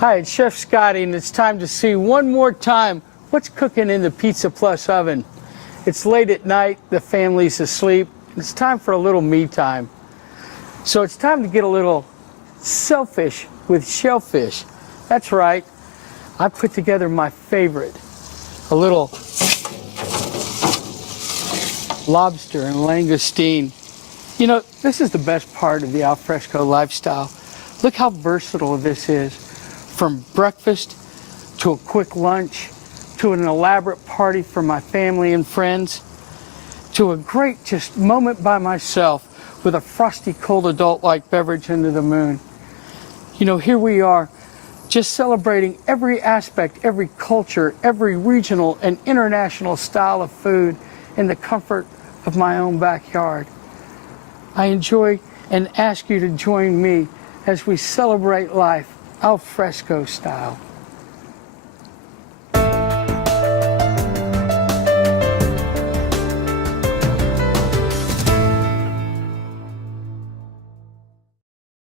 Hi, it's Chef Scotty, and it's time to see one more time what's cooking in the Pizza Plus oven. It's late at night, the family's asleep, and it's time for a little me time. So it's time to get a little selfish with shellfish. That's right, I put together my favorite, a little lobster and langoustine. You know, this is the best part of the Alfresco lifestyle. Look how versatile this is. From breakfast to a quick lunch, to an elaborate party for my family and friends, to a great just moment by myself with a frosty cold adult-like beverage under the moon. You know, here we are, just celebrating every aspect, every culture, every regional and international style of food in the comfort of my own backyard. I enjoy and ask you to join me as we celebrate life Alfresco style.